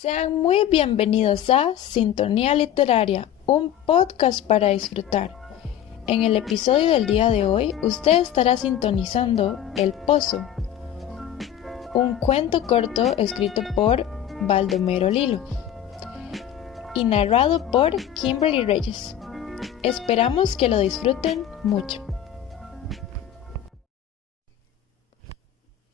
Sean muy bienvenidos a Sintonía Literaria, un podcast para disfrutar. En el episodio del día de hoy, usted estará sintonizando El Pozo, un cuento corto escrito por Baldomero Lilo y narrado por Kimberly Reyes. Esperamos que lo disfruten mucho.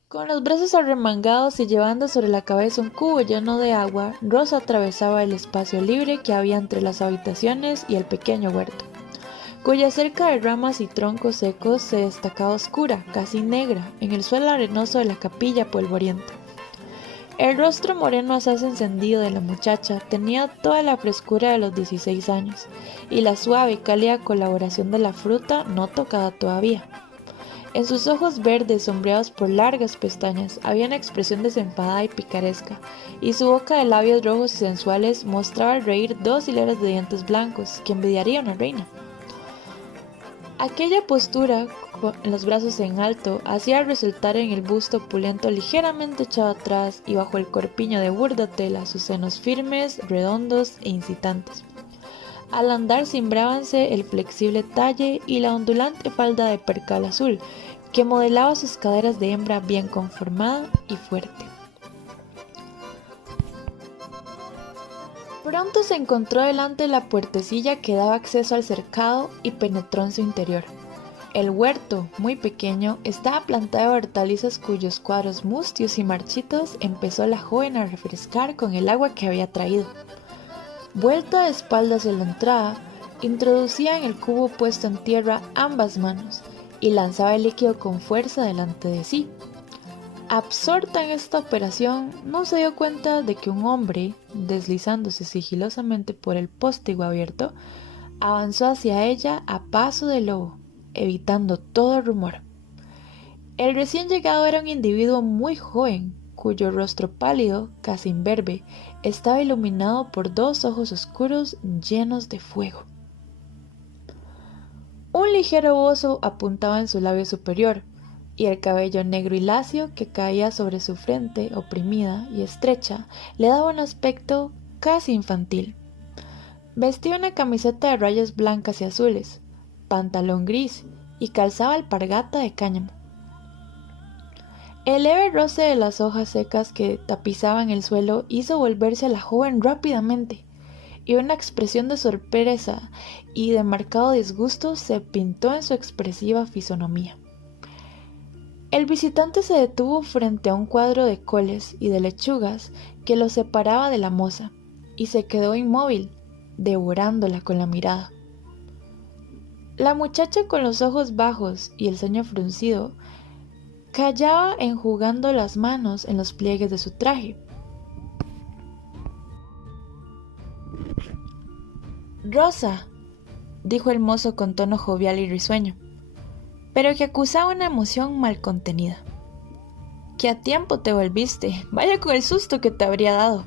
Con los brazos arremangados y llevando sobre la cabeza un cubo lleno de agua, Rosa atravesaba el espacio libre que había entre las habitaciones y el pequeño huerto, cuya cerca de ramas y troncos secos se destacaba oscura, casi negra, en el suelo arenoso de la capilla polvorienta. El rostro moreno asaz encendido de la muchacha tenía toda la frescura de los 16 años, y la suave y cálida coloración de la fruta no tocada todavía. En sus ojos verdes, sombreados por largas pestañas, había una expresión desenfadada y picaresca, y su boca de labios rojos y sensuales mostraba al reír 2 hileras de dientes blancos, que envidiaría una reina. Aquella postura, con los brazos en alto, hacía resaltar en el busto opulento ligeramente echado atrás y bajo el corpiño de burda tela sus senos firmes, redondos e incitantes. Al andar cimbrábanse el flexible talle y la ondulante falda de percal azul, que modelaba sus caderas de hembra bien conformada y fuerte. Pronto se encontró delante de la puertecilla que daba acceso al cercado y penetró en su interior. El huerto, muy pequeño, estaba plantado de hortalizas cuyos cuadros mustios y marchitos empezó la joven a refrescar con el agua que había traído. Vuelta de espaldas en la entrada, introducía en el cubo puesto en tierra ambas manos y lanzaba el líquido con fuerza delante de sí. Absorta en esta operación, no se dio cuenta de que un hombre, deslizándose sigilosamente por el postigo abierto, avanzó hacia ella a paso de lobo, evitando todo rumor. El recién llegado era un individuo muy joven, cuyo rostro pálido, casi imberbe, estaba iluminado por 2 ojos oscuros llenos de fuego. Un ligero bozo apuntaba en su labio superior, y el cabello negro y lacio que caía sobre su frente oprimida y estrecha le daba un aspecto casi infantil. Vestía una camiseta de rayas blancas y azules, pantalón gris y calzaba alpargata de cáñamo. El leve roce de las hojas secas que tapizaban el suelo hizo volverse a la joven rápidamente, y una expresión de sorpresa y de marcado disgusto se pintó en su expresiva fisonomía. El visitante se detuvo frente a un cuadro de coles y de lechugas que lo separaba de la moza, y se quedó inmóvil, devorándola con la mirada. La muchacha, con los ojos bajos y el ceño fruncido, callaba enjugando las manos en los pliegues de su traje. «Rosa», dijo el mozo con tono jovial y risueño, pero que acusaba una emoción mal contenida. «¡Que a tiempo te volviste! Vaya con el susto que te habría dado».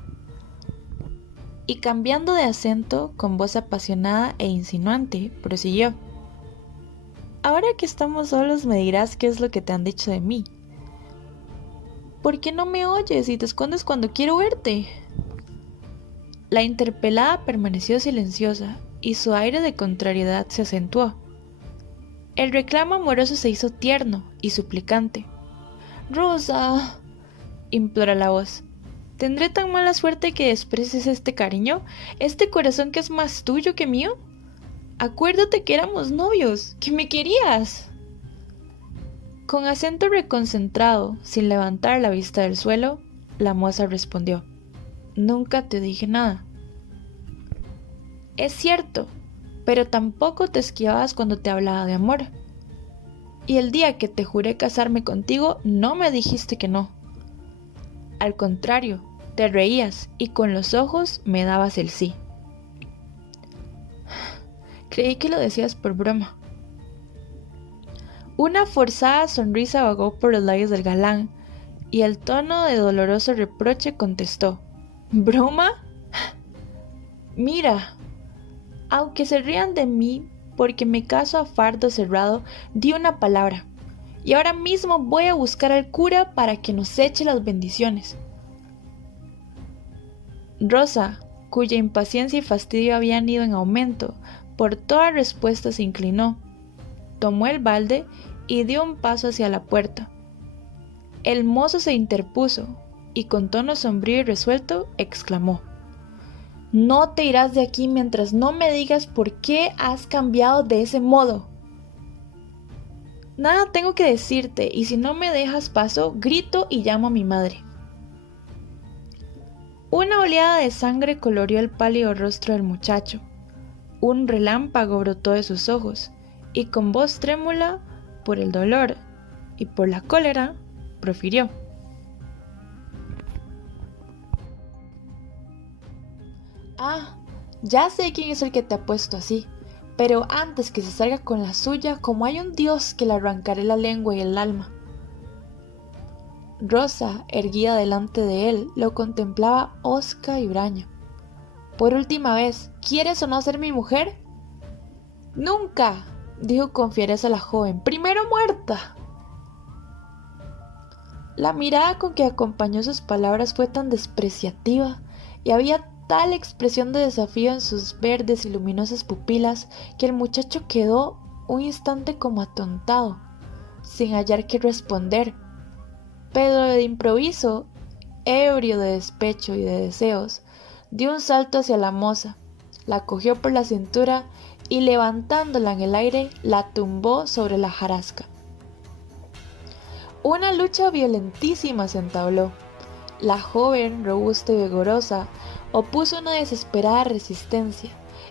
Y cambiando de acento, con voz apasionada e insinuante, prosiguió: «Ahora que estamos solos me dirás qué es lo que te han dicho de mí. ¿Por qué no me oyes y te escondes cuando quiero verte?» La interpelada permaneció silenciosa y su aire de contrariedad se acentuó. El reclamo amoroso se hizo tierno y suplicante. «Rosa», implora la voz, ¿tendré tan mala suerte que desprecies este cariño, este corazón que es más tuyo que mío? Acuérdate que éramos novios, que me querías. Con acento reconcentrado, sin levantar la vista del suelo, la moza respondió: «Nunca te dije nada». «Es cierto, pero tampoco te esquivabas cuando te hablaba de amor. Y el día que te juré casarme contigo, no me dijiste que no. Al contrario, te reías y con los ojos me dabas el sí». «Creí que lo decías por broma». Una forzada sonrisa vagó por los labios del galán, y el tono de doloroso reproche contestó: «¿Broma? Mira, aunque se rían de mí porque me caso a fardo cerrado, di una palabra, y ahora mismo voy a buscar al cura para que nos eche las bendiciones». Rosa, cuya impaciencia y fastidio habían ido en aumento, por toda respuesta se inclinó, tomó el balde y dio un paso hacia la puerta. El mozo se interpuso y con tono sombrío y resuelto exclamó: «No te irás de aquí mientras no me digas por qué has cambiado de ese modo». «Nada tengo que decirte, y si no me dejas paso, grito y llamo a mi madre». Una oleada de sangre coloreó el pálido rostro del muchacho. Un relámpago brotó de sus ojos, y con voz trémula por el dolor y por la cólera, profirió: «Ah, ya sé quién es el que te ha puesto así, pero antes que se salga con la suya, como hay un Dios que le arrancaré la lengua y el alma». Rosa, erguida delante de él, lo contemplaba hosca y huraña. «Por última vez, ¿quieres o no ser mi mujer?». «Nunca», dijo con fiereza la joven, «primero muerta». La mirada con que acompañó sus palabras fue tan despreciativa y había tal expresión de desafío en sus verdes y luminosas pupilas que el muchacho quedó un instante como atontado, sin hallar qué responder. Pero de improviso, ebrio de despecho y de deseos, dio un salto hacia la moza, la cogió por la cintura y levantándola en el aire, la tumbó sobre la jarasca. Una lucha violentísima se entabló. La joven, robusta y vigorosa, opuso una desesperada resistencia,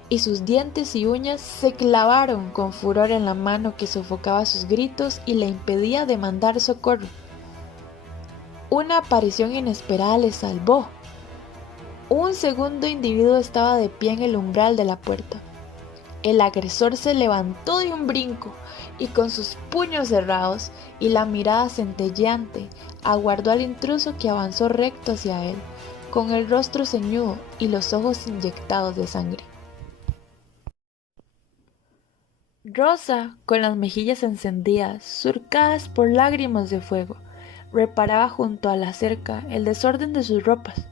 y sus dientes y uñas se clavaron con furor en la mano que sofocaba sus gritos y le impedía demandar socorro. Una aparición inesperada le salvó. Un segundo individuo estaba de pie en el umbral de la puerta. El agresor se levantó de un brinco y con sus puños cerrados y la mirada centelleante aguardó al intruso que avanzó recto hacia él, con el rostro ceñudo y los ojos inyectados de sangre. Rosa, con las mejillas encendidas, surcadas por lágrimas de fuego, reparaba junto a la cerca el desorden de sus ropas.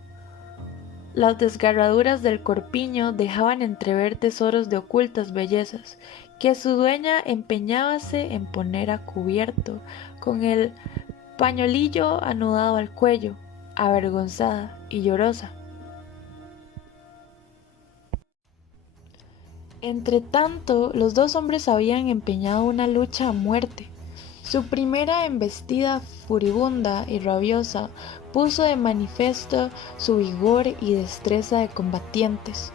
Las desgarraduras del corpiño dejaban entrever tesoros de ocultas bellezas, que su dueña empeñábase en poner a cubierto con el pañolillo anudado al cuello, avergonzada y llorosa. Entretanto, los dos hombres habían empeñado una lucha a muerte. Su primera embestida furibunda y rabiosa puso de manifiesto su vigor y destreza de combatientes.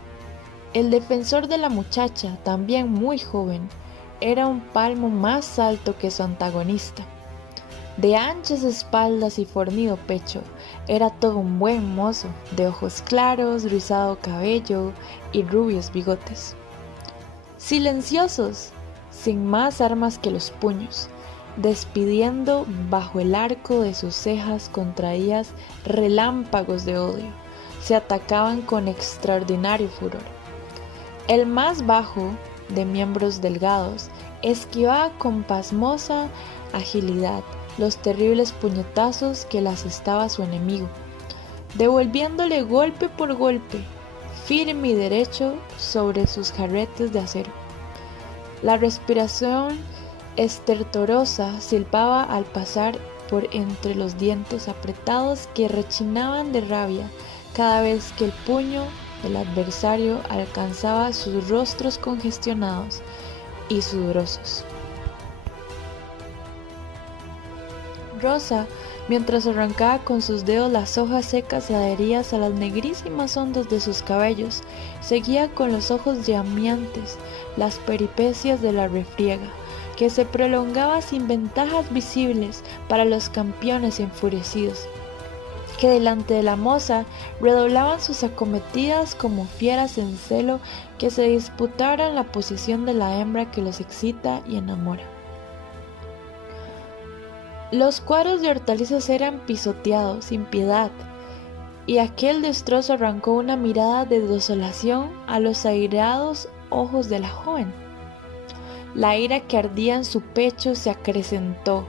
El defensor de la muchacha, también muy joven, era un palmo más alto que su antagonista. De anchas espaldas y fornido pecho, era todo un buen mozo, de ojos claros, rizado cabello y rubios bigotes. Silenciosos, sin más armas que los puños, despidiendo bajo el arco de sus cejas contraídas relámpagos de odio, se atacaban con extraordinario furor. El más bajo, de miembros delgados, esquivaba con pasmosa agilidad los terribles puñetazos que le asestaba su enemigo, devolviéndole golpe por golpe, firme y derecho sobre sus jarretes de acero. La respiración estertorosa silbaba al pasar por entre los dientes apretados que rechinaban de rabia cada vez que el puño del adversario alcanzaba sus rostros congestionados y sudorosos. Rosa, mientras arrancaba con sus dedos las hojas secas y adheridas a las negrísimas ondas de sus cabellos, seguía con los ojos llameantes las peripecias de la refriega, que se prolongaba sin ventajas visibles para los campeones enfurecidos, que delante de la moza redoblaban sus acometidas como fieras en celo que se disputaran la posición de la hembra que los excita y enamora. Los cuadros de hortalizas eran pisoteados sin piedad, y aquel destrozo arrancó una mirada de desolación a los airados ojos de la joven. La ira que ardía en su pecho se acrecentó,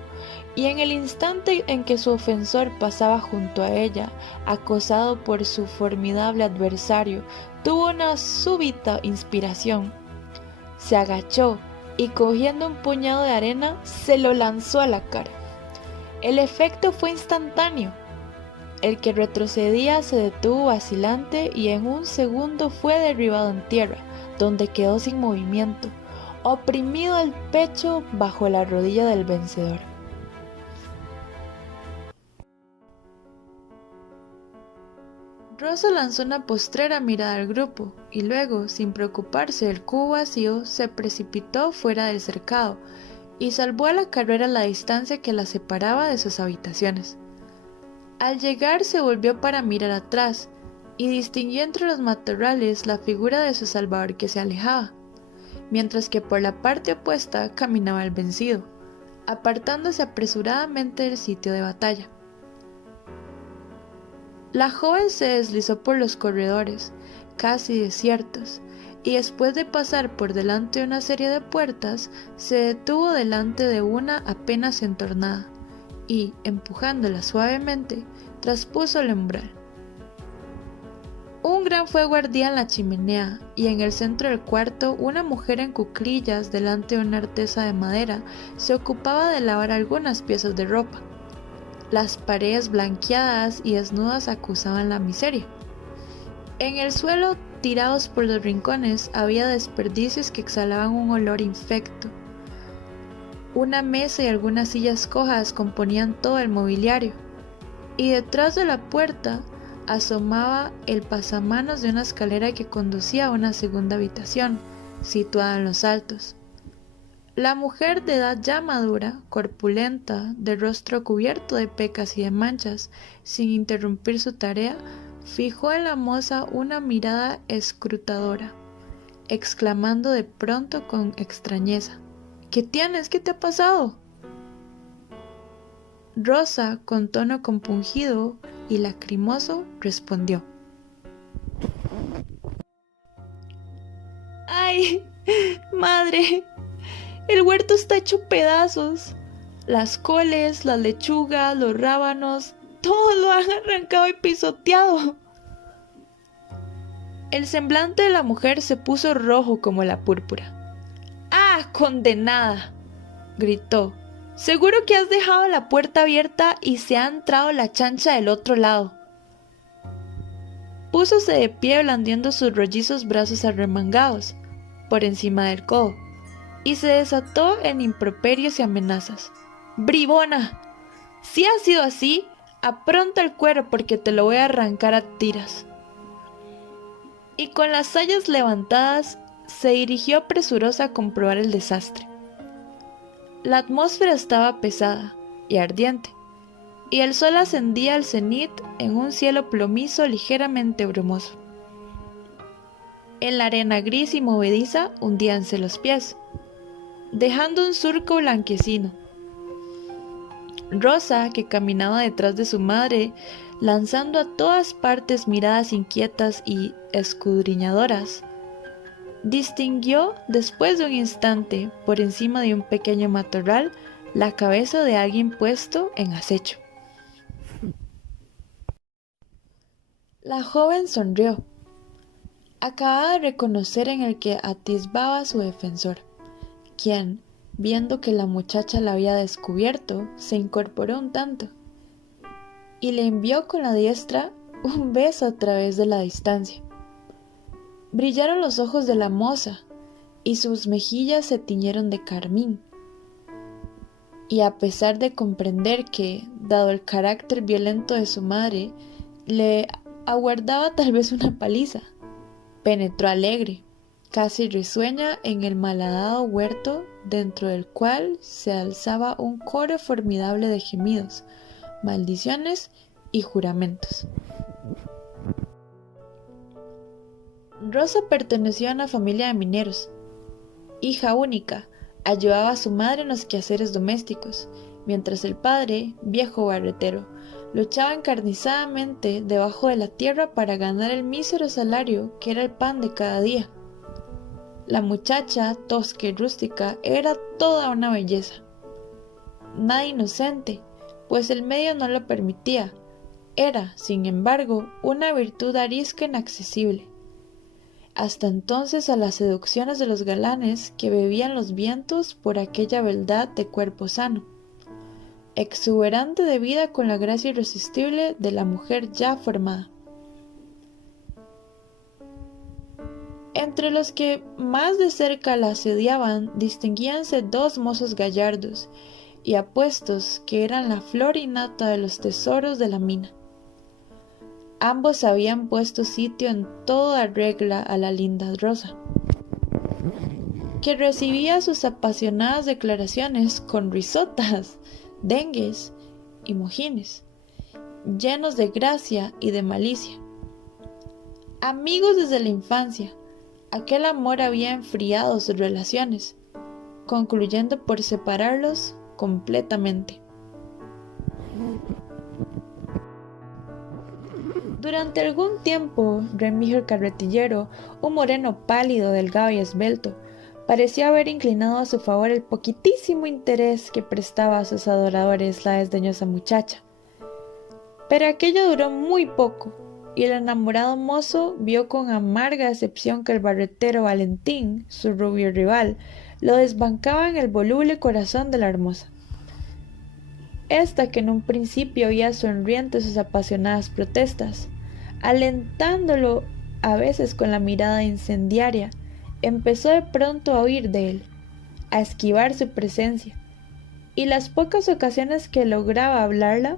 y en el instante en que su ofensor pasaba junto a ella, acosado por su formidable adversario, tuvo una súbita inspiración. Se agachó y cogiendo un puñado de arena, se lo lanzó a la cara. El efecto fue instantáneo. El que retrocedía se detuvo vacilante y en un segundo fue derribado en tierra, donde quedó sin movimiento, oprimido el pecho bajo la rodilla del vencedor. Rosa lanzó una postrera mirada al grupo y luego, sin preocuparse del cubo vacío, se precipitó fuera del cercado y salvó a la carrera la distancia que la separaba de sus habitaciones. Al llegar se volvió para mirar atrás y distinguió entre los matorrales la figura de su salvador que se alejaba, mientras que por la parte opuesta caminaba el vencido, apartándose apresuradamente del sitio de batalla. La joven se deslizó por los corredores, casi desiertos, y después de pasar por delante de una serie de puertas, se detuvo delante de una apenas entornada, y, empujándola suavemente, traspuso el umbral. Un gran fuego ardía en la chimenea, y en el centro del cuarto una mujer en cuclillas delante de una artesa de madera se ocupaba de lavar algunas piezas de ropa. Las paredes blanqueadas y desnudas acusaban la miseria. En el suelo, tirados por los rincones, había desperdicios que exhalaban un olor infecto. Una mesa y algunas sillas cojas componían todo el mobiliario, y detrás de la puerta asomaba el pasamanos de una escalera que conducía a una segunda habitación, situada en los altos. La mujer de edad ya madura, corpulenta, de rostro cubierto de pecas y de manchas, sin interrumpir su tarea, fijó en la moza una mirada escrutadora, exclamando de pronto con extrañeza: «¿Qué tienes? ¿Qué te ha pasado?». Rosa, con tono compungido y lacrimoso, respondió: «¡Ay, madre! El huerto está hecho pedazos. Las coles, las lechugas, los rábanos, todo lo han arrancado y pisoteado». El semblante de la mujer se puso rojo como la púrpura. «¡Ah, condenada!», gritó. «Seguro que has dejado la puerta abierta y se ha entrado la chancha del otro lado». Púsose de pie blandiendo sus rollizos brazos arremangados por encima del codo y se desató en improperios y amenazas. «¡Bribona! Si ha sido así, apronta el cuero porque te lo voy a arrancar a tiras». Y con las sayas levantadas se dirigió presurosa a comprobar el desastre. La atmósfera estaba pesada y ardiente, y el sol ascendía al cenit en un cielo plomizo ligeramente brumoso. En la arena gris y movediza hundíanse los pies, dejando un surco blanquecino. Rosa, que caminaba detrás de su madre, lanzando a todas partes miradas inquietas y escudriñadoras, distinguió después de un instante, por encima de un pequeño matorral, la cabeza de alguien puesto en acecho. La joven sonrió. Acababa de reconocer en el que atisbaba a su defensor, quien, viendo que la muchacha la había descubierto, se incorporó un tanto y le envió con la diestra un beso a través de la distancia. Brillaron los ojos de la moza y sus mejillas se tiñeron de carmín. Y a pesar de comprender que, dado el carácter violento de su madre, le aguardaba tal vez una paliza, penetró alegre, casi risueña, en el malhadado huerto, dentro del cual se alzaba un coro formidable de gemidos, maldiciones y juramentos. Rosa pertenecía a una familia de mineros. Hija única, ayudaba a su madre en los quehaceres domésticos, mientras el padre, viejo barretero, luchaba encarnizadamente debajo de la tierra para ganar el mísero salario que era el pan de cada día. La muchacha, tosca y rústica, era toda una belleza. nada inocente, pues el medio no lo permitía. Era, sin embargo, una virtud arisca inaccesible. Hasta entonces a las seducciones de los galanes que bebían los vientos por aquella beldad de cuerpo sano, exuberante de vida con la gracia irresistible de la mujer ya formada. Entre los que más de cerca la asediaban distinguíanse dos mozos gallardos y apuestos que eran la flor y nata de los tesoros de la mina. Ambos habían puesto sitio en toda regla a la linda Rosa, que recibía sus apasionadas declaraciones con risotas, dengues y mojines, llenos de gracia y de malicia. Amigos desde la infancia, aquel amor había enfriado sus relaciones, concluyendo por separarlos completamente. Durante algún tiempo, Remigio el carretillero, un moreno pálido, delgado y esbelto, parecía haber inclinado a su favor el poquitísimo interés que prestaba a sus adoradores la desdeñosa muchacha. Pero aquello duró muy poco, y el enamorado mozo vio con amarga decepción que el barretero Valentín, su rubio rival, lo desbancaba en el voluble corazón de la hermosa. Esta, que en un principio oía sonriente sus apasionadas protestas, alentándolo a veces con la mirada incendiaria, empezó de pronto a huir de él, a esquivar su presencia, y las pocas ocasiones que lograba hablarla,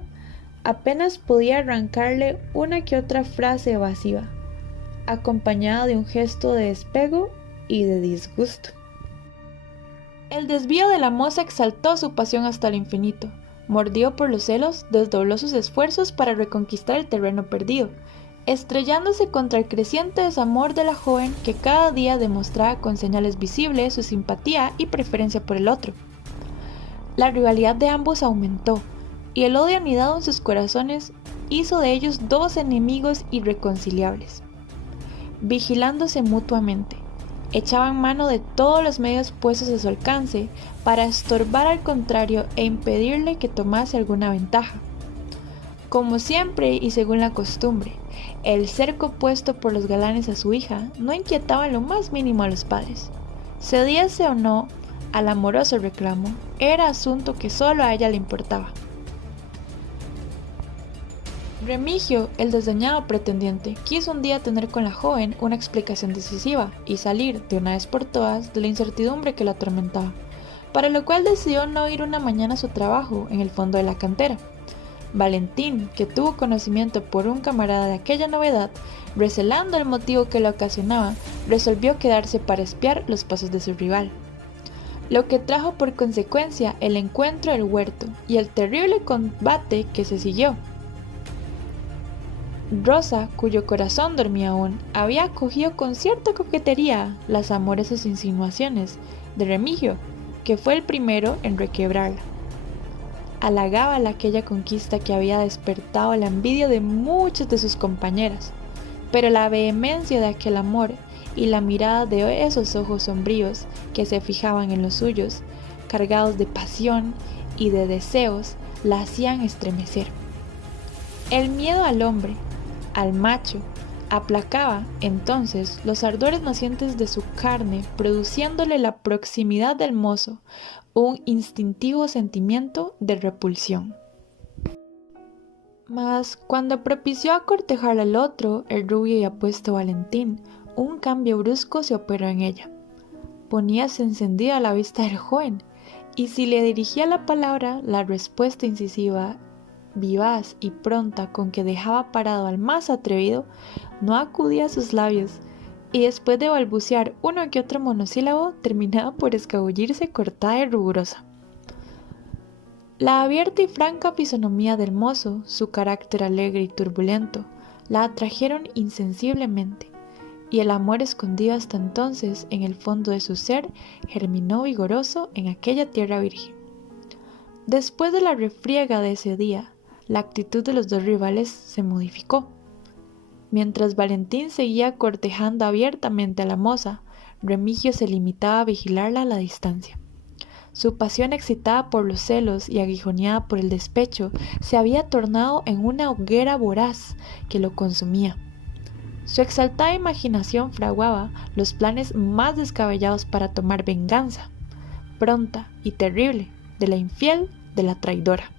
apenas podía arrancarle una que otra frase evasiva, acompañada de un gesto de despego y de disgusto. El desvío de la moza exaltó su pasión hasta el infinito. Mordido por los celos, desdobló sus esfuerzos para reconquistar el terreno perdido, estrellándose contra el creciente desamor de la joven que cada día demostraba con señales visibles su simpatía y preferencia por el otro. La rivalidad de ambos aumentó, y el odio anidado en sus corazones hizo de ellos dos enemigos irreconciliables. Vigilándose mutuamente, echaban mano de todos los medios puestos a su alcance para estorbar al contrario e impedirle que tomase alguna ventaja. Como siempre y según la costumbre, el cerco puesto por los galanes a su hija no inquietaba lo más mínimo a los padres. Cediese o no al amoroso reclamo, era asunto que solo a ella le importaba. Remigio, el desdeñado pretendiente, quiso un día tener con la joven una explicación decisiva y salir, de una vez por todas, de la incertidumbre que la atormentaba, para lo cual decidió no ir una mañana a su trabajo en el fondo de la cantera. Valentín, que tuvo conocimiento por un camarada de aquella novedad, recelando el motivo que la ocasionaba, resolvió quedarse para espiar los pasos de su rival, lo que trajo por consecuencia el encuentro del huerto y el terrible combate que se siguió. Rosa, cuyo corazón dormía aún, había acogido con cierta coquetería las amorosas insinuaciones de Remigio, que fue el primero en requebrarla. Halagábala aquella conquista que había despertado la envidia de muchas de sus compañeras, pero la vehemencia de aquel amor y la mirada de esos ojos sombríos que se fijaban en los suyos, cargados de pasión y de deseos, la hacían estremecer. El miedo al hombre, al macho, aplacaba entonces los ardores nacientes de su carne, produciéndole la proximidad del mozo un instintivo sentimiento de repulsión. Mas cuando propició a cortejar al otro, el rubio y apuesto Valentín, un cambio brusco se operó en ella. Poníase encendida a la vista del joven, y si le dirigía la palabra, la respuesta incisiva, vivaz y pronta con que dejaba parado al más atrevido, no acudía a sus labios, y después de balbucear uno que otro monosílabo, terminaba por escabullirse cortada y rigurosa. La abierta y franca fisonomía del mozo, su carácter alegre y turbulento, la atrajeron insensiblemente, y el amor escondido hasta entonces en el fondo de su ser germinó vigoroso en aquella tierra virgen. Después de la refriega de ese día, la actitud de los dos rivales se modificó. Mientras Valentín seguía cortejando abiertamente a la moza, Remigio se limitaba a vigilarla a la distancia. Su pasión, excitada por los celos y aguijoneada por el despecho, se había tornado en una hoguera voraz que lo consumía. Su exaltada imaginación fraguaba los planes más descabellados para tomar venganza, pronta y terrible, de la infiel, de la traidora.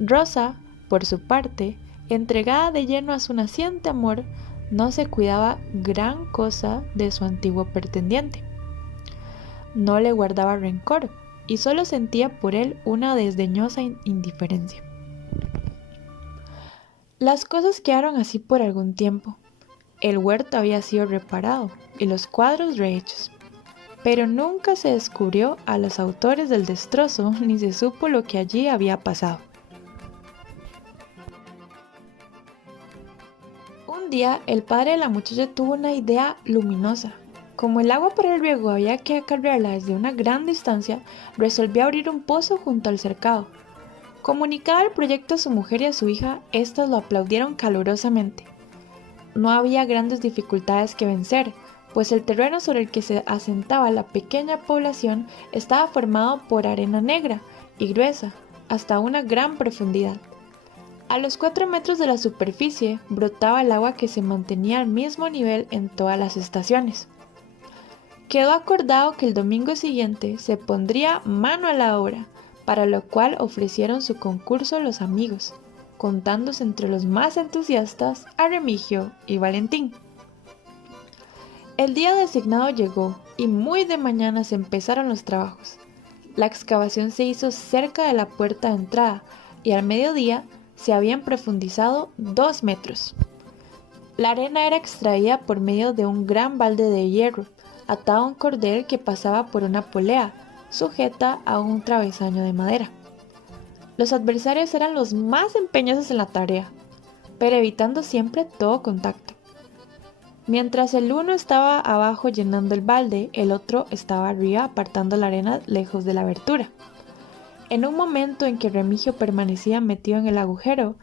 Rosa, por su parte, entregada de lleno a su naciente amor, no se cuidaba gran cosa de su antiguo pretendiente. No le guardaba rencor y solo sentía por él una desdeñosa indiferencia. Las cosas quedaron así por algún tiempo. El huerto había sido reparado y los cuadros rehechos, pero nunca se descubrió a los autores del destrozo ni se supo lo que allí había pasado. Un día el padre de la muchacha tuvo una idea luminosa. Como el agua para el riego había que acarrearla desde una gran distancia, resolvió abrir un pozo junto al cercado. Comunicaba el proyecto a su mujer y a su hija, éstas lo aplaudieron calurosamente. No había grandes dificultades que vencer, pues el terreno sobre el que se asentaba la pequeña población estaba formado por arena negra y gruesa, hasta una gran profundidad. A los 4 metros de la superficie brotaba el agua que se mantenía al mismo nivel en todas las estaciones. Quedó acordado que el domingo siguiente se pondría mano a la obra, para lo cual ofrecieron su concurso los amigos, contándose entre los más entusiastas a Remigio y Valentín. El día designado llegó y muy de mañana se empezaron los trabajos. La excavación se hizo cerca de la puerta de entrada y al mediodía se habían profundizado 2 metros. La arena era extraída por medio de un gran balde de hierro, atado a un cordel que pasaba por una polea, sujeta a un travesaño de madera. Los adversarios eran los más empeñosos en la tarea, pero evitando siempre todo contacto. Mientras el uno estaba abajo llenando el balde, el otro estaba arriba apartando la arena lejos de la abertura. En un momento en que Remigio permanecía metido en el agujero,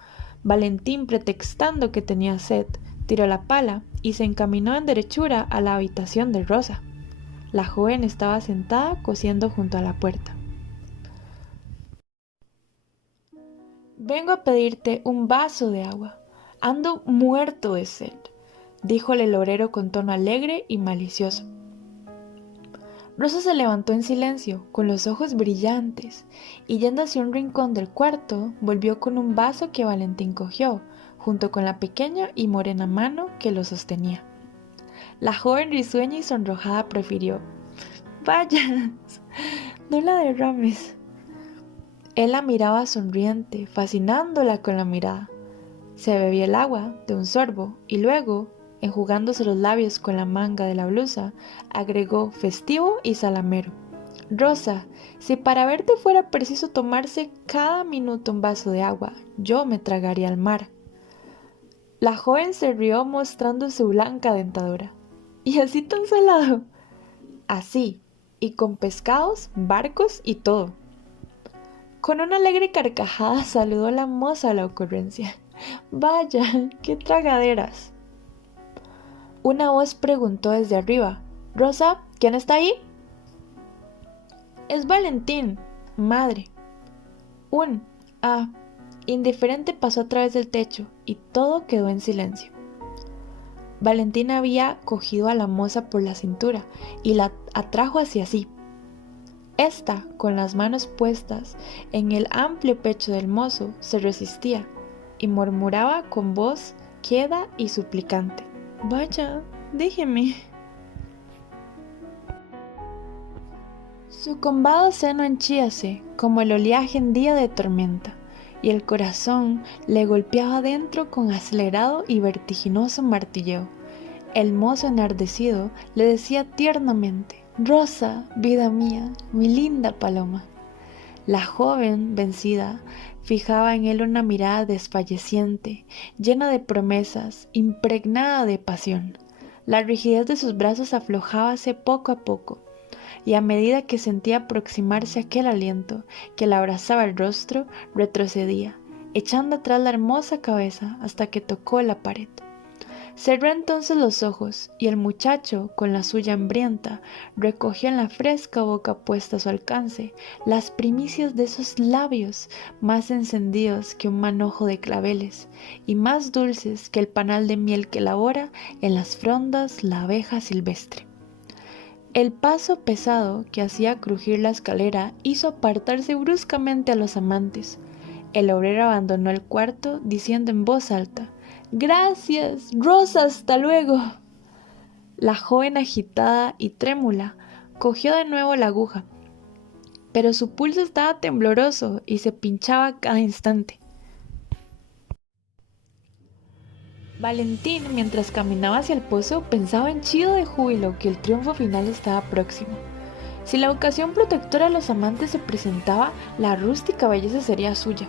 Valentín, pretextando que tenía sed, tiró la pala y se encaminó en derechura a la habitación de Rosa. La joven estaba sentada cosiendo junto a la puerta. «Vengo a pedirte un vaso de agua. Ando muerto de sed», díjole el obrero con tono alegre y malicioso. Rosa se levantó en silencio, con los ojos brillantes, y yendo hacia un rincón del cuarto, volvió con un vaso que Valentín cogió, junto con la pequeña y morena mano que lo sostenía. La joven risueña y sonrojada prefirió: «Vaya, no la derrames». Él la miraba sonriente, fascinándola con la mirada. Se bebía el agua de un sorbo y luego, enjugándose los labios con la manga de la blusa, agregó festivo y salamero: «Rosa, si para verte fuera preciso tomarse cada minuto un vaso de agua, yo me tragaría el mar». La joven se rió mostrando su blanca dentadura. «¿Y así tan salado?» «Así, y con pescados, barcos y todo». Con una alegre carcajada saludó la moza a la ocurrencia. «Vaya, qué tragaderas». Una voz preguntó desde arriba: «Rosa, ¿quién está ahí?» «Es Valentín, madre». Un indiferente pasó a través del techo y todo quedó en silencio. Valentín había cogido a la moza por la cintura y la atrajo hacia sí. Esta, con las manos puestas en el amplio pecho del mozo, se resistía y murmuraba con voz queda y suplicante: «Vaya, déjeme». Su combado seno henchíase como el oleaje en día de tormenta, y el corazón le golpeaba dentro con acelerado y vertiginoso martilleo. El mozo enardecido le decía tiernamente: «Rosa, vida mía, mi linda paloma». La joven, vencida, fijaba en él una mirada desfalleciente, llena de promesas, impregnada de pasión. La rigidez de sus brazos aflojábase poco a poco, y a medida que sentía aproximarse aquel aliento que le abrazaba el rostro, retrocedía, echando atrás la hermosa cabeza hasta que tocó la pared. Cerró entonces los ojos, y el muchacho, con la suya hambrienta, recogió en la fresca boca puesta a su alcance las primicias de esos labios, más encendidos que un manojo de claveles, y más dulces que el panal de miel que elabora en las frondas la abeja silvestre. El paso pesado que hacía crujir la escalera hizo apartarse bruscamente a los amantes. El obrero abandonó el cuarto diciendo en voz alta: «Gracias, Rosa, hasta luego». La joven, agitada y trémula, cogió de nuevo la aguja, pero su pulso estaba tembloroso y se pinchaba cada instante. Valentín, mientras caminaba hacia el pozo, pensaba henchido de júbilo que el triunfo final estaba próximo. Si la ocasión protectora de los amantes se presentaba, la rústica belleza sería suya.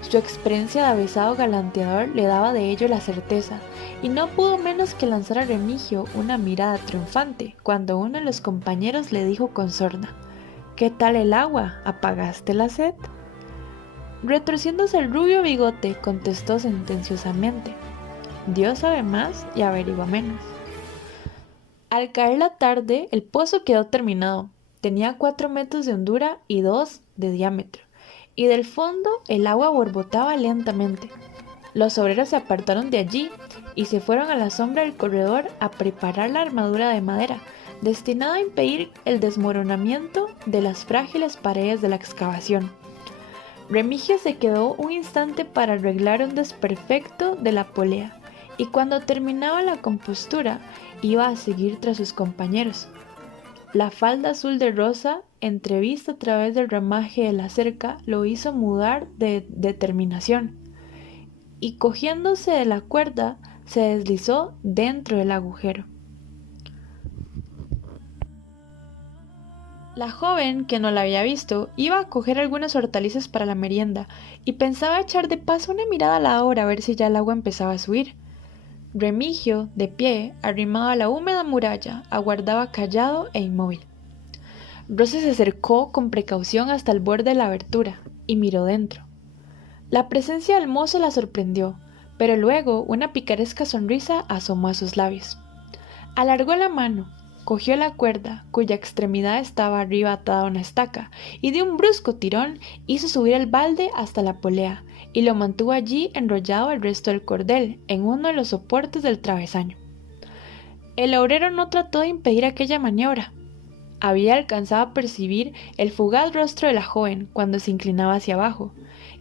Su experiencia de avezado galanteador le daba de ello la certeza, y no pudo menos que lanzar a Remigio una mirada triunfante, cuando uno de los compañeros le dijo con sorna: «¿Qué tal el agua? ¿Apagaste la sed?». Retorciéndose el rubio bigote, contestó sentenciosamente: «Dios sabe más y averigua menos». Al caer la tarde, el pozo quedó terminado. Tenía 4 metros de hondura y 2 de diámetro, y del fondo el agua borbotaba lentamente. Los obreros se apartaron de allí y se fueron a la sombra del corredor a preparar la armadura de madera, destinada a impedir el desmoronamiento de las frágiles paredes de la excavación. Remigio se quedó un instante para arreglar un desperfecto de la polea, y cuando terminaba la compostura iba a seguir tras sus compañeros. La falda azul de Rosa, entrevista a través del ramaje de la cerca, lo hizo mudar de determinación, y cogiéndose de la cuerda se deslizó dentro del agujero. La joven, que no la había visto, iba a coger algunas hortalizas para la merienda y pensaba echar de paso una mirada a la hora a ver si ya el agua empezaba a subir. Remigio, de pie, arrimado a la húmeda muralla, aguardaba callado e inmóvil. Rosa se acercó con precaución hasta el borde de la abertura y miró dentro. La presencia del mozo la sorprendió, pero luego una picaresca sonrisa asomó a sus labios. Alargó la mano, cogió la cuerda, cuya extremidad estaba arriba atada a una estaca, y de un brusco tirón hizo subir el balde hasta la polea, y lo mantuvo allí enrollado el resto del cordel, en uno de los soportes del travesaño. El obrero no trató de impedir aquella maniobra. Había alcanzado a percibir el fugaz rostro de la joven cuando se inclinaba hacia abajo,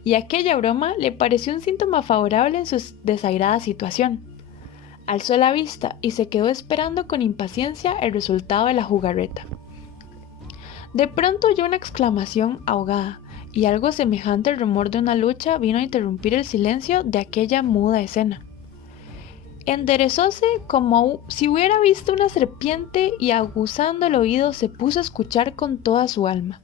y aquella broma le pareció un síntoma favorable en su desairada situación. Alzó la vista y se quedó esperando con impaciencia el resultado de la jugarreta. De pronto oyó una exclamación ahogada, y algo semejante al rumor de una lucha vino a interrumpir el silencio de aquella muda escena. Enderezóse como si hubiera visto una serpiente y, aguzando el oído, se puso a escuchar con toda su alma.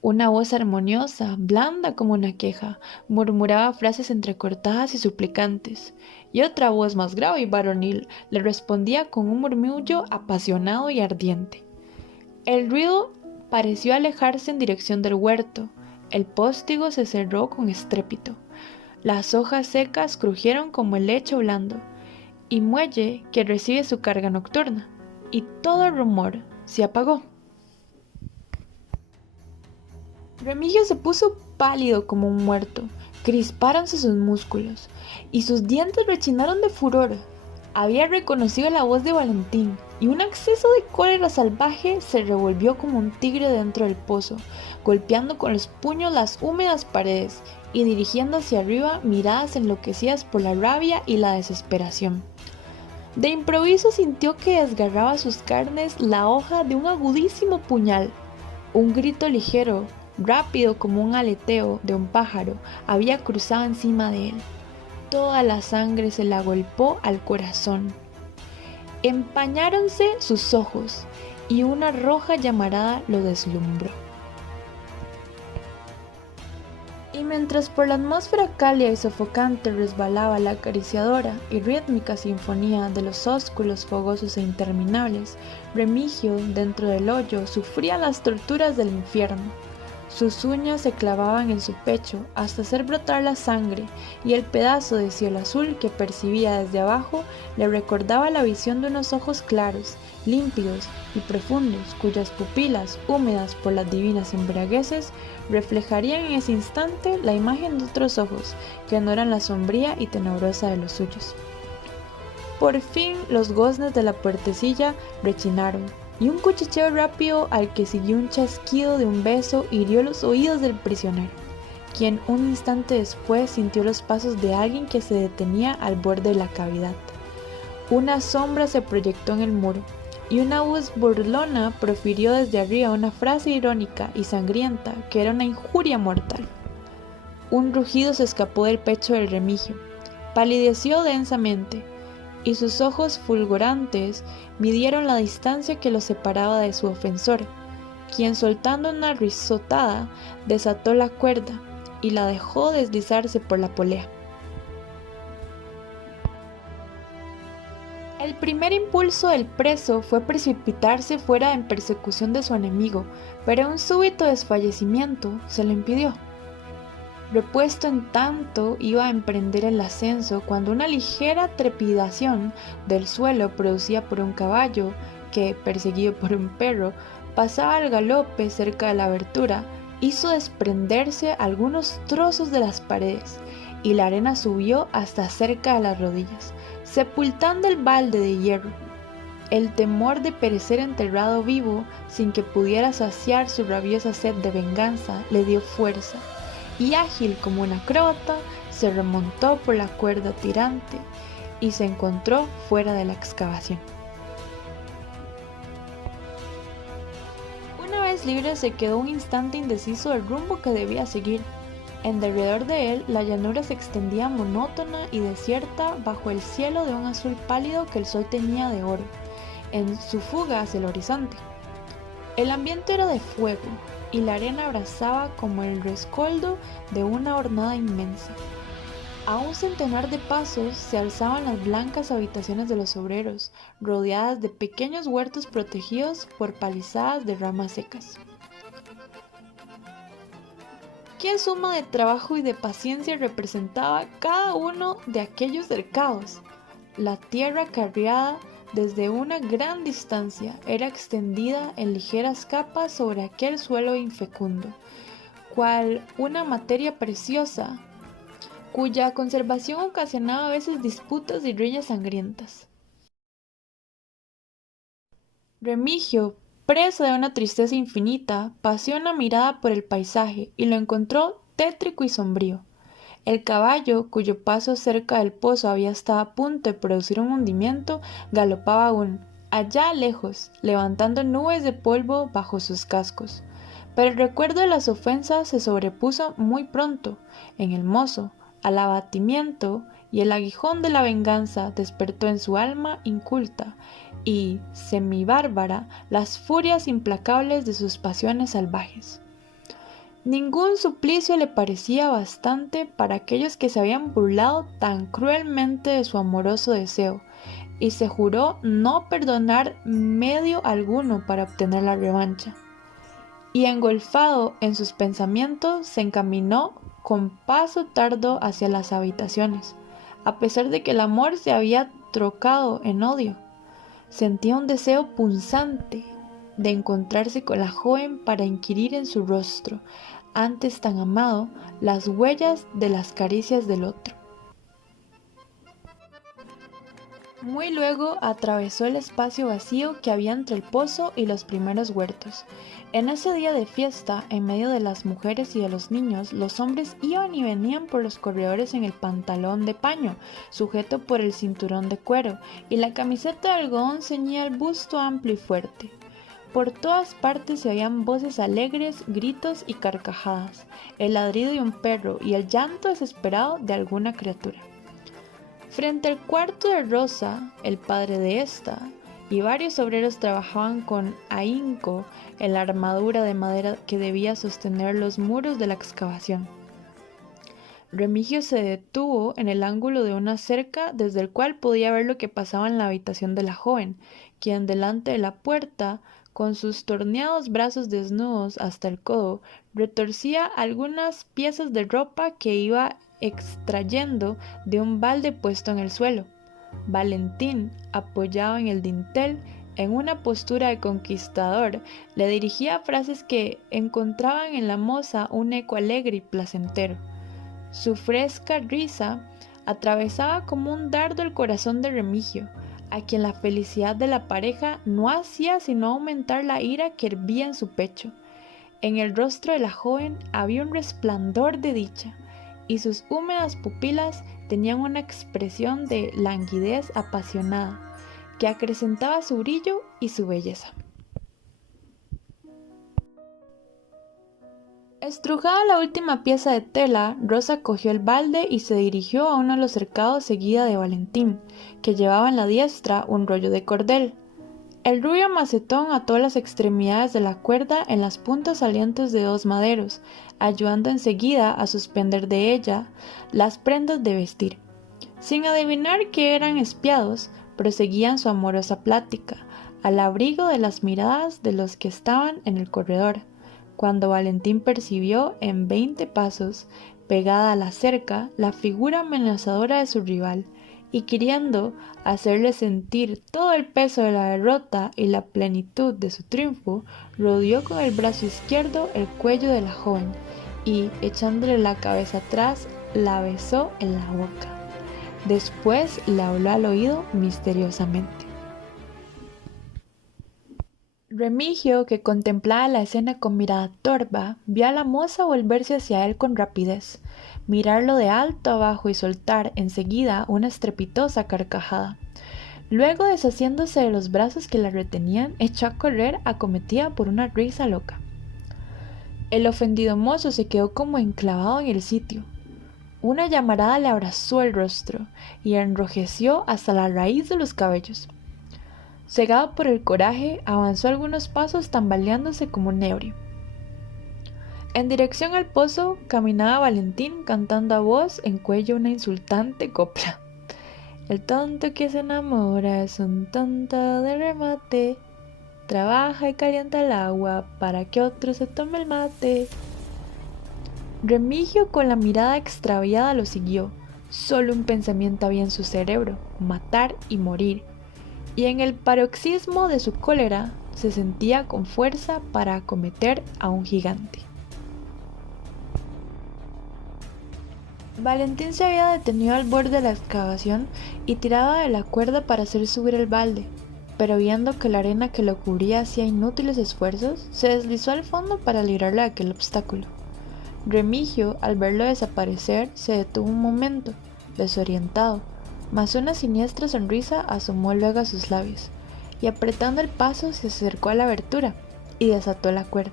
Una voz armoniosa, blanda como una queja, murmuraba frases entrecortadas y suplicantes, y otra voz más grave y varonil le respondía con un murmullo apasionado y ardiente. El ruido pareció alejarse en dirección del huerto. El póstigo se cerró con estrépito. Las hojas secas crujieron como el lecho blando, y muelle que recibe su carga nocturna, y todo el rumor se apagó. Remigio se puso pálido como un muerto, crispáronse sus músculos, y sus dientes rechinaron de furor. Había reconocido la voz de Valentín, y un acceso de cólera salvaje se revolvió como un tigre dentro del pozo, golpeando con los puños las húmedas paredes y dirigiendo hacia arriba miradas enloquecidas por la rabia y la desesperación. De improviso sintió que desgarraba sus carnes la hoja de un agudísimo puñal. Un grito ligero, rápido como un aleteo de un pájaro, había cruzado encima de él. Toda la sangre se le agolpó al corazón. Empañáronse sus ojos y una roja llamarada lo deslumbró. Y mientras por la atmósfera cálida y sofocante resbalaba la acariciadora y rítmica sinfonía de los ósculos fogosos e interminables, Remigio, dentro del hoyo, sufría las torturas del infierno. Sus uñas se clavaban en su pecho hasta hacer brotar la sangre, y el pedazo de cielo azul que percibía desde abajo le recordaba la visión de unos ojos claros, límpidos y profundos, cuyas pupilas, húmedas por las divinas embriagueces, reflejarían en ese instante la imagen de otros ojos, que no eran la sombría y tenebrosa de los suyos. Por fin los goznes de la puertecilla rechinaron, y un cuchicheo rápido al que siguió un chasquido de un beso hirió los oídos del prisionero, quien un instante después sintió los pasos de alguien que se detenía al borde de la cavidad. Una sombra se proyectó en el muro, y una voz burlona profirió desde arriba una frase irónica y sangrienta que era una injuria mortal. Un rugido se escapó del pecho del Remigio, palideció densamente, y sus ojos fulgurantes midieron la distancia que lo separaba de su ofensor, quien soltando una risotada desató la cuerda y la dejó deslizarse por la polea. El primer impulso del preso fue precipitarse fuera en persecución de su enemigo, pero un súbito desfallecimiento se lo impidió. Repuesto en tanto iba a emprender el ascenso cuando una ligera trepidación del suelo producida por un caballo que, perseguido por un perro, pasaba al galope cerca de la abertura, hizo desprenderse algunos trozos de las paredes, y la arena subió hasta cerca de las rodillas, sepultando el balde de hierro. El temor de perecer enterrado vivo sin que pudiera saciar su rabiosa sed de venganza le dio fuerza, y ágil como un acróbata se remontó por la cuerda tirante y se encontró fuera de la excavación. Una vez libre se quedó un instante indeciso del rumbo que debía seguir. En derredor de él la llanura se extendía monótona y desierta bajo el cielo de un azul pálido que el sol teñía de oro, en su fuga hacia el horizonte. El ambiente era de fuego, y la arena abrasaba como el rescoldo de una hornada inmensa. A un centenar de pasos se alzaban las blancas habitaciones de los obreros, rodeadas de pequeños huertos protegidos por palizadas de ramas secas. ¿Qué suma de trabajo y de paciencia representaba cada uno de aquellos cercados? La tierra carriada desde una gran distancia era extendida en ligeras capas sobre aquel suelo infecundo, cual una materia preciosa, cuya conservación ocasionaba a veces disputas y riñas sangrientas. Remigio, preso de una tristeza infinita, paseó una mirada por el paisaje y lo encontró tétrico y sombrío. El caballo, cuyo paso cerca del pozo había estado a punto de producir un hundimiento, galopaba aún, allá lejos, levantando nubes de polvo bajo sus cascos. Pero el recuerdo de las ofensas se sobrepuso muy pronto en el mozo, al abatimiento, y el aguijón de la venganza despertó en su alma inculta y semibárbara las furias implacables de sus pasiones salvajes. Ningún suplicio le parecía bastante para aquellos que se habían burlado tan cruelmente de su amoroso deseo, y se juró no perdonar medio alguno para obtener la revancha. Y engolfado en sus pensamientos, se encaminó con paso tardo hacia las habitaciones, a pesar de que el amor se había trocado en odio. Sentía un deseo punzante de encontrarse con la joven para inquirir en su rostro, antes tan amado, las huellas de las caricias del otro. Muy luego atravesó el espacio vacío que había entre el pozo y los primeros huertos. En ese día de fiesta, en medio de las mujeres y de los niños, los hombres iban y venían por los corredores en el pantalón de paño, sujeto por el cinturón de cuero, y la camiseta de algodón ceñía el busto amplio y fuerte. Por todas partes se oían voces alegres, gritos y carcajadas, el ladrido de un perro y el llanto desesperado de alguna criatura. Frente al cuarto de Rosa, el padre de esta, y varios obreros trabajaban con ahínco en la armadura de madera que debía sostener los muros de la excavación. Remigio se detuvo en el ángulo de una cerca desde el cual podía ver lo que pasaba en la habitación de la joven, quien delante de la puerta, con sus torneados brazos desnudos hasta el codo, retorcía algunas piezas de ropa que iba extrayendo de un balde puesto en el suelo. Valentín, apoyado en el dintel, en una postura de conquistador, le dirigía frases que encontraban en la moza un eco alegre y placentero. Su fresca risa atravesaba como un dardo el corazón de Remigio, a quien la felicidad de la pareja no hacía sino aumentar la ira que hervía en su pecho. En el rostro de la joven había un resplandor de dicha, y sus húmedas pupilas tenían una expresión de languidez apasionada, que acrecentaba su brillo y su belleza. Estrujada la última pieza de tela, Rosa cogió el balde y se dirigió a uno de los cercados seguida de Valentín, que llevaba en la diestra un rollo de cordel. El rubio macetón ató las extremidades de la cuerda en las puntas salientes de 2 maderos, ayudando enseguida a suspender de ella las prendas de vestir. Sin adivinar que eran espiados, proseguían su amorosa plática, al abrigo de las miradas de los que estaban en el corredor, cuando Valentín percibió en 20 pasos, pegada a la cerca, la figura amenazadora de su rival, y queriendo hacerle sentir todo el peso de la derrota y la plenitud de su triunfo, rodeó con el brazo izquierdo el cuello de la joven, y, echándole la cabeza atrás, la besó en la boca. Después le habló al oído misteriosamente. Remigio, que contemplaba la escena con mirada torva, vio a la moza volverse hacia él con rapidez, mirarlo de alto abajo y soltar enseguida una estrepitosa carcajada. Luego, deshaciéndose de los brazos que la retenían, echó a correr acometida por una risa loca. El ofendido mozo se quedó como enclavado en el sitio. Una llamarada le abrazó el rostro y enrojeció hasta la raíz de los cabellos. Cegado por el coraje, avanzó algunos pasos tambaleándose como un ebrio. En dirección al pozo caminaba Valentín cantando a voz en cuello una insultante copla. El tonto que se enamora es un tonto de remate, trabaja y calienta el agua para que otro se tome el mate. Remigio con la mirada extraviada lo siguió. Solo un pensamiento había en su cerebro: matar y morir. Y en el paroxismo de su cólera se sentía con fuerza para acometer a un gigante. Valentín se había detenido al borde de la excavación y tiraba de la cuerda para hacer subir el balde, pero viendo que la arena que lo cubría hacía inútiles esfuerzos, se deslizó al fondo para librarle de aquel obstáculo. Remigio, al verlo desaparecer, se detuvo un momento, desorientado, mas una siniestra sonrisa asomó luego a sus labios, y apretando el paso se acercó a la abertura y desató la cuerda,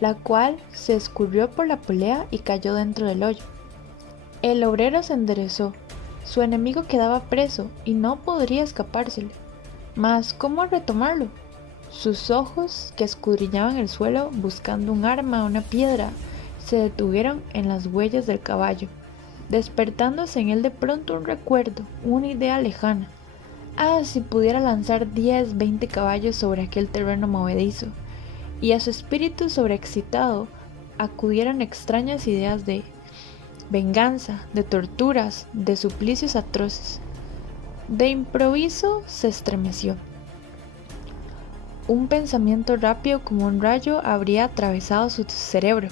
la cual se escurrió por la polea y cayó dentro del hoyo. El obrero se enderezó. Su enemigo quedaba preso y no podría escapársele. Mas ¿cómo retomarlo? Sus ojos, que escudriñaban el suelo buscando un arma o una piedra, se detuvieron en las huellas del caballo, despertándose en él de pronto un recuerdo, una idea lejana. Ah, si pudiera lanzar 10, 20 caballos sobre aquel terreno movedizo. Y a su espíritu sobreexcitado acudieron extrañas ideas de venganza, de torturas, de suplicios atroces. De improviso se estremeció. Un pensamiento rápido como un rayo habría atravesado su cerebro.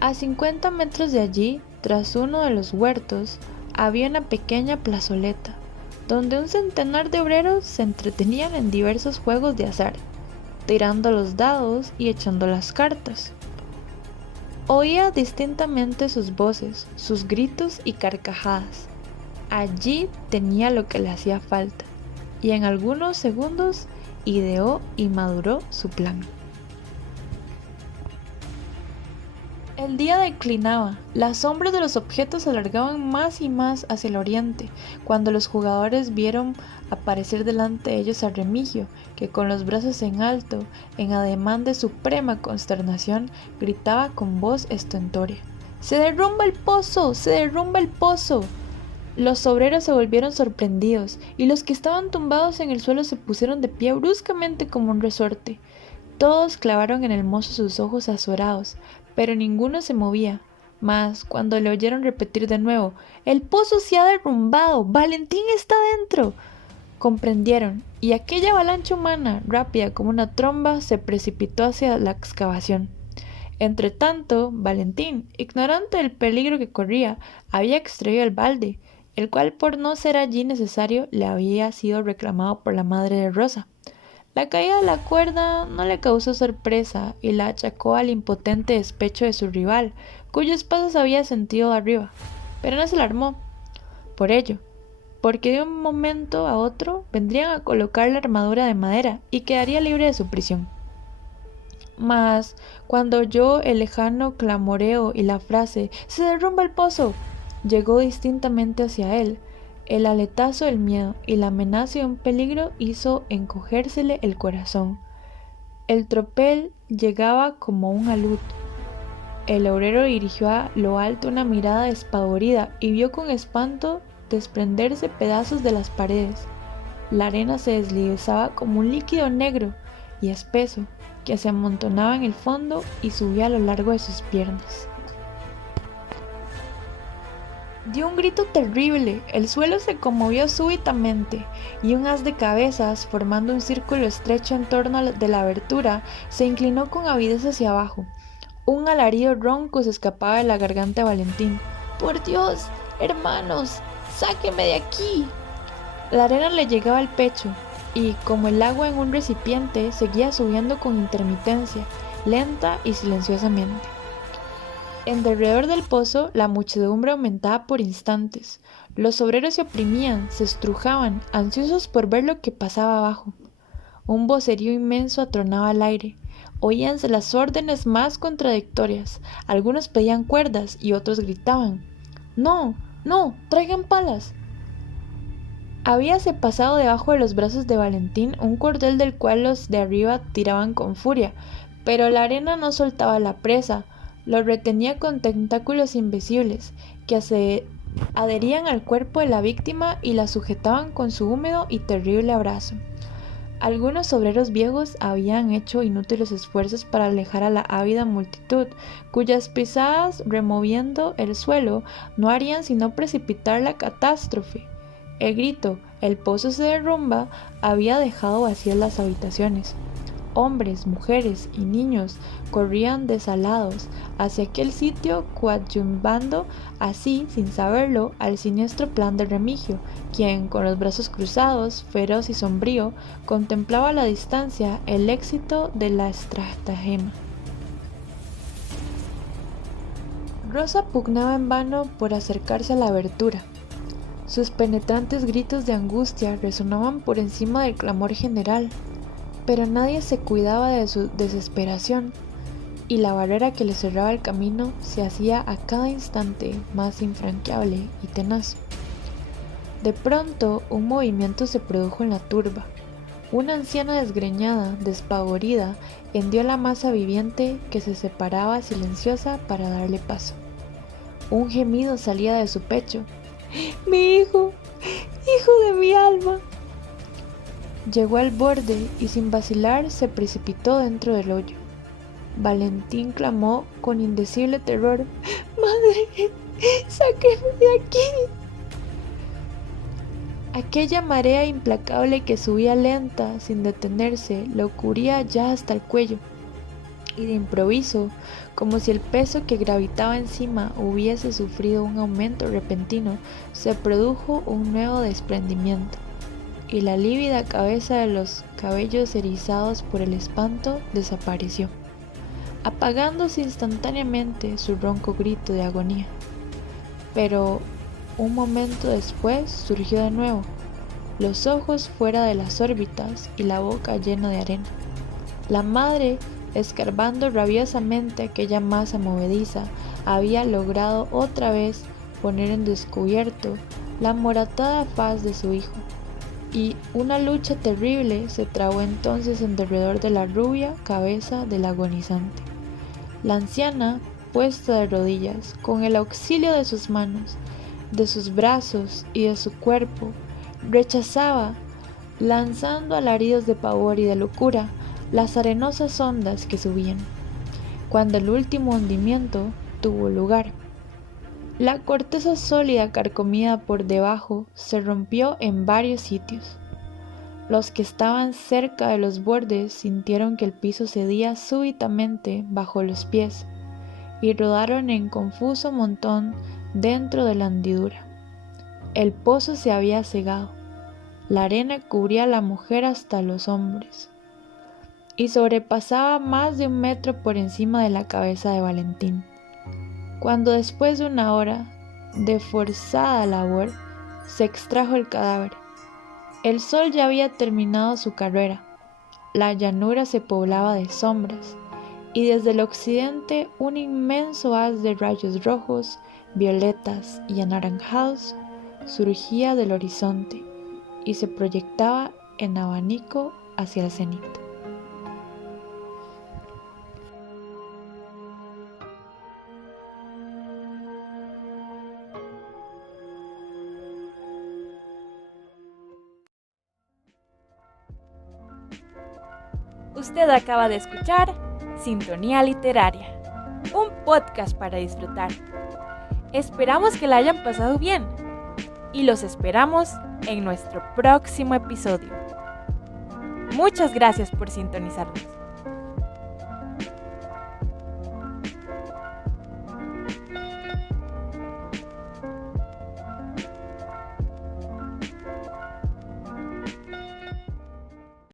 A 50 metros de allí, tras uno de los huertos, había una pequeña plazoleta, donde un centenar de obreros se entretenían en diversos juegos de azar, tirando los dados y echando las cartas. Oía distintamente sus voces, sus gritos y carcajadas. Allí tenía lo que le hacía falta, y en algunos segundos ideó y maduró su plan. El día declinaba, las sombras de los objetos se alargaban más y más hacia el oriente, cuando los jugadores vieron aparecer delante de ellos a Remigio, que con los brazos en alto, en ademán de suprema consternación, gritaba con voz estentórea: ¡Se derrumba el pozo! ¡Se derrumba el pozo! Los obreros se volvieron sorprendidos, y los que estaban tumbados en el suelo se pusieron de pie bruscamente como un resorte. Todos clavaron en el mozo sus ojos azorados, pero ninguno se movía. Mas, cuando le oyeron repetir de nuevo, «¡El pozo se ha derrumbado! ¡Valentín está dentro!», comprendieron, y aquella avalancha humana, rápida como una tromba, se precipitó hacia la excavación. Entretanto, Valentín, ignorante del peligro que corría, había extraído el balde, el cual, por no ser allí necesario, le había sido reclamado por la madre de Rosa. La caída de la cuerda no le causó sorpresa y la achacó al impotente despecho de su rival, cuyos pasos había sentido arriba, pero no se alarmó por ello, porque de un momento a otro vendrían a colocar la armadura de madera y quedaría libre de su prisión. Mas, cuando oyó el lejano clamoreo y la frase «¡Se derrumba el pozo!», llegó distintamente hacia él. El aletazo del miedo y la amenaza de un peligro hizo encogérsele el corazón. El tropel llegaba como un alud. El obrero dirigió a lo alto una mirada despavorida y vio con espanto desprenderse pedazos de las paredes. La arena se deslizaba como un líquido negro y espeso que se amontonaba en el fondo y subía a lo largo de sus piernas. Dio un grito terrible, el suelo se conmovió súbitamente, y un haz de cabezas, formando un círculo estrecho en torno de la abertura, se inclinó con avidez hacia abajo. Un alarido ronco se escapaba de la garganta de Valentín. «¡Por Dios, hermanos, sáquenme de aquí!». La arena le llegaba al pecho, y, como el agua en un recipiente, seguía subiendo con intermitencia, lenta y silenciosamente. En derredor del pozo la muchedumbre aumentaba por instantes. Los obreros se oprimían, se estrujaban, ansiosos por ver lo que pasaba abajo. Un vocerío inmenso atronaba al aire. Oíanse las órdenes más contradictorias. Algunos pedían cuerdas y otros gritaban: «¡No, no, traigan palas!». Habíase pasado debajo de los brazos de Valentín un cordel del cual los de arriba tiraban con furia, pero la arena no soltaba la presa, lo retenía con tentáculos invisibles que se adherían al cuerpo de la víctima y la sujetaban con su húmedo y terrible abrazo. Algunos obreros viejos habían hecho inútiles esfuerzos para alejar a la ávida multitud, cuyas pisadas, removiendo el suelo, no harían sino precipitar la catástrofe. El grito «¡El pozo se derrumba!» había dejado vacías las habitaciones. Hombres, mujeres y niños corrían desalados hacia aquel sitio, coadyuvando así, sin saberlo, al siniestro plan de Remigio, quien, con los brazos cruzados, feroz y sombrío, contemplaba a la distancia el éxito de la estratagema. Rosa pugnaba en vano por acercarse a la abertura. Sus penetrantes gritos de angustia resonaban por encima del clamor general, pero nadie se cuidaba de su desesperación, y la barrera que le cerraba el camino se hacía a cada instante más infranqueable y tenaz. De pronto un movimiento se produjo en la turba. Una anciana desgreñada, despavorida, hendió la masa viviente que se separaba silenciosa para darle paso. Un gemido salía de su pecho. «¡Mi hijo! ¡Hijo de mi alma!». Llegó al borde y sin vacilar se precipitó dentro del hoyo. Valentín clamó con indecible terror: «¡Madre! ¡Sáqueme de aquí!». Aquella marea implacable que subía lenta, sin detenerse, lo cubría ya hasta el cuello, y de improviso, como si el peso que gravitaba encima hubiese sufrido un aumento repentino, se produjo un nuevo desprendimiento, y la lívida cabeza de los cabellos erizados por el espanto desapareció, apagándose instantáneamente su ronco grito de agonía. Pero un momento después surgió de nuevo, los ojos fuera de las órbitas y la boca llena de arena. La madre, escarbando rabiosamente aquella masa movediza, había logrado otra vez poner en descubierto la amoratada faz de su hijo, y una lucha terrible se trabó entonces en derredor de la rubia cabeza del agonizante. La anciana, puesta de rodillas, con el auxilio de sus manos, de sus brazos y de su cuerpo, rechazaba, lanzando alaridos de pavor y de locura, las arenosas ondas que subían. Cuando el último hundimiento tuvo lugar, la corteza sólida carcomida por debajo se rompió en varios sitios. Los que estaban cerca de los bordes sintieron que el piso cedía súbitamente bajo los pies y rodaron en confuso montón dentro de la hendidura. El pozo se había cegado, la arena cubría a la mujer hasta los hombros y sobrepasaba más de 1 metro por encima de la cabeza de Valentín. Cuando después de 1 hora de forzada labor se extrajo el cadáver, el sol ya había terminado su carrera, la llanura se poblaba de sombras, y desde el occidente un inmenso haz de rayos rojos, violetas y anaranjados surgía del horizonte y se proyectaba en abanico hacia el cenit. Usted acaba de escuchar Sintonía Literaria, un podcast para disfrutar. Esperamos que la hayan pasado bien y los esperamos en nuestro próximo episodio. Muchas gracias por sintonizarnos.